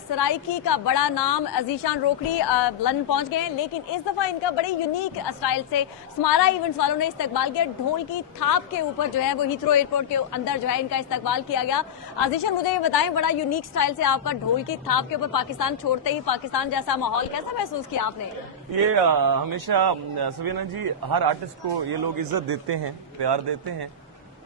सराइकी का बड़ा नाम ज़ीशान रोकड़ी लंदन पहुंच गए हैं, लेकिन इस दफा इनका बड़े यूनिक स्टाइल से समारा इवेंट्स वालों ने इस्तकबाल किया। ढोल की थाप के ऊपर जो है वो हीथ्रो एयरपोर्ट के अंदर जो है इनका इस्तकबाल किया गया। ज़ीशान, मुझे ये बताएं, बड़ा यूनिक स्टाइल से आपका ढोल की थाप के ऊपर पाकिस्तान छोड़ते ही पाकिस्तान जैसा माहौल कैसा महसूस किया आपने? ये हमेशा सवीना जी, हर आर्टिस्ट को ये लोग इज्जत देते हैं, प्यार देते हैं,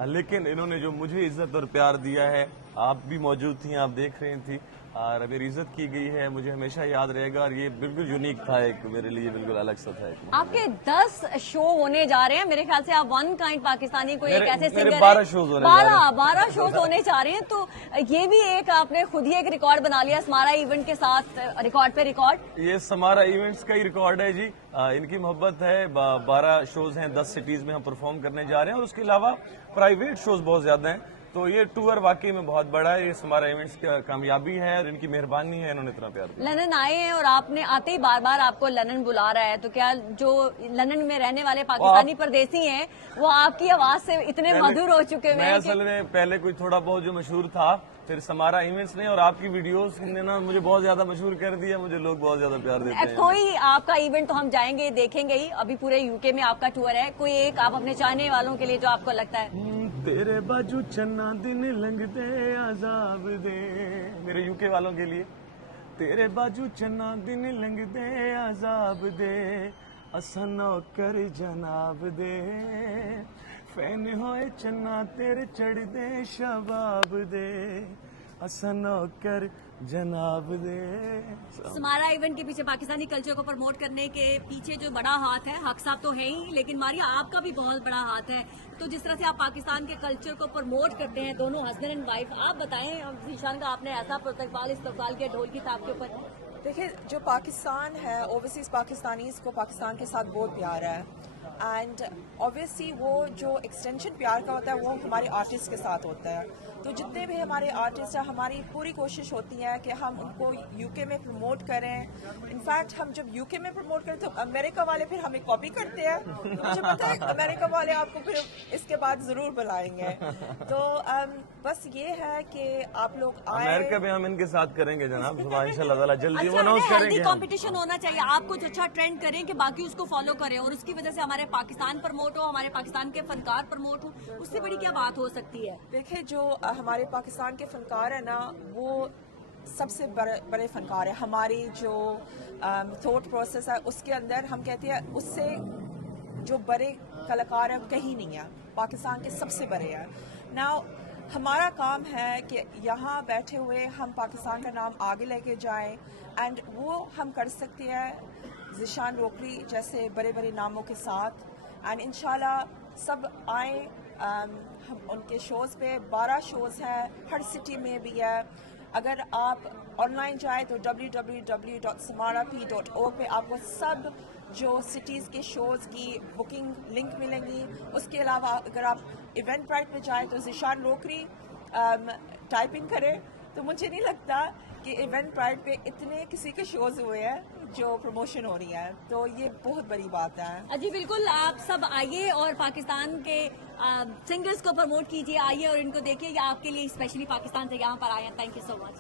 लेकिन इन्होंने जो मुझे इज्जत और प्यार दिया है, आप भी मौजूद थी, आप देख रही थी, और मेरी इज्जत की गई है, मुझे हमेशा याद रहेगा। और ये बिल्कुल यूनिक था, एक मेरे लिए बिल्कुल अलग सा था। आपके 10 शो होने जा रहे हैं, मेरे ख्याल से आप वन काइंड पाकिस्तानी कोई एक ऐसे सिंगर है 12 शोज होने जा रहे हैं। 12 शोज होने जा रहे हैं, तो ये भी एक आपने खुद ही एक रिकॉर्ड बना लिया समारा इवेंट के साथ, रिकॉर्ड पे रिकॉर्ड। ये समारा इवेंट्स का ही रिकॉर्ड है जी। इनकी मोहब्बत है। 12 शोज हैं, 10 सिटीज में हम परफॉर्म करने जा रहे हैं, और उसके अलावा प्राइवेट शोज बहुत ज्यादा हैं। तो ये टूर वाकई में बहुत बड़ा है। ये समारा इवेंट्स की कामयाबी है और इनकी मेहरबानी है, इन्होंने इतना प्यार दिया। लंदन आए हैं और आपने आते ही बार बार आपको लंदन बुला रहा है, तो क्या जो लंदन में रहने वाले पाकिस्तानी परदेसी हैं वो आपकी आवाज से इतने मधुर हो चुके हैं? मैं असल में पहले कोई थोड़ा बहुत जो मशहूर था, फिर समारा इवेंट्स ने और आपकी वीडियोस ने ना मुझे बहुत ज्यादा मशहूर कर दिया। मुझे लोग बहुत ज्यादा प्यार देते हैं। कोई आपका इवेंट तो हम जाएंगे, देखेंगे ही। अभी पूरे यूके में आपका टूर है, कोई एक आप अपने चाहने वालों के लिए जो आपको लगता है? तेरे बाजू चन्ना दिन लंग दे आजाब दे, मेरे यूके वालों के लिए। तेरे बाजू चन्ना दिन लंग दे आजाब दे, असा नौकर जनाब दे, फैन होए चन्ना तेरे चढ़ दे शबाब दे, असा नौकर जनाब दे। समारा इवेंट के पीछे पाकिस्तानी कल्चर को प्रमोट करने के पीछे जो बड़ा हाथ है, हक साहब तो है ही, लेकिन मारिया आपका भी बहुत बड़ा हाथ है। तो जिस तरह से आप पाकिस्तान के कल्चर को प्रमोट करते हैं, दोनों हस्बैंड एंड वाइफ, आप बताएं ज़ीशान का आपने ऐसा इस्तकबाल किया ढोल की थाप के ऊपर। देखिए, जो पाकिस्तान है, ओवरसीज पाकिस्तानीज को पाकिस्तान के साथ बहुत प्यार है, एंड ऑब्वियसली वो जो एक्सटेंशन प्यार का होता है वो हमारे आर्टिस्ट के साथ होता है। तो जितने भी हमारे आर्टिस्ट हैं, हमारी पूरी कोशिश होती है कि हम उनको यूके में प्रमोट करें। इनफैक्ट हम जब यूके में प्रमोट करते तो अमेरिका वाले फिर हमें कॉपी करते हैं। तो मुझे पता है अमेरिका वाले आपको फिर इसके बाद ज़रूर बुलाएंगे। तो बस ये है कि आप लोग आए। अमेरिका में हम इनके साथ करेंगे जनाब, इंशाल्लाह ताला जल्दी अच्छा, अनाउंस करेंगे। कंपटीशन होना चाहिए, आप कुछ अच्छा ट्रेंड करें कि बाकी उसको फॉलो करें, और उसकी वजह से हमारे पाकिस्तान प्रमोट हो, हमारे पाकिस्तान के फनकार प्रमोट हो, उससे बड़ी क्या बात हो सकती है? देखिए, जो हमारे पाकिस्तान के फनकार है ना, वो सबसे बड़े फनकार है। हमारी जो थॉट प्रोसेस है उसके अंदर हम कहते हैं उससे जो बड़े कलाकार हैं कहीं नहीं है, पाकिस्तान के सबसे बड़े हैं। नाउ हमारा काम है कि यहाँ बैठे हुए हम पाकिस्तान का नाम आगे लेके जाएं, एंड वो हम कर सकते हैं ज़ीशान रोकड़ी जैसे बड़े बड़े नामों के साथ। एंड इंशाल्लाह सब आए। हम उनके शोज़ पे 12 शोज़ हैं, हर सिटी में भी है। अगर आप ऑनलाइन जाए तो www.samarap.org पे आपको सब जो सिटीज़ के शोज़ की बुकिंग लिंक मिलेंगी। उसके अलावा अगर आप इवेंट ब्राइट पे जाए तो ज़ीशान रोकड़ी टाइपिंग करें, तो मुझे नहीं लगता कि इवेंट ब्राइट पे इतने किसी के शोज़ हुए हैं जो प्रमोशन हो रही है। तो ये बहुत बड़ी बात है। जी बिल्कुल, आप सब आइए और पाकिस्तान के सिंगर्स को प्रमोट कीजिए, आइए और इनको देखिए। ये आपके लिए स्पेशली पाकिस्तान से यहाँ पर आए हैं। Thank you so much.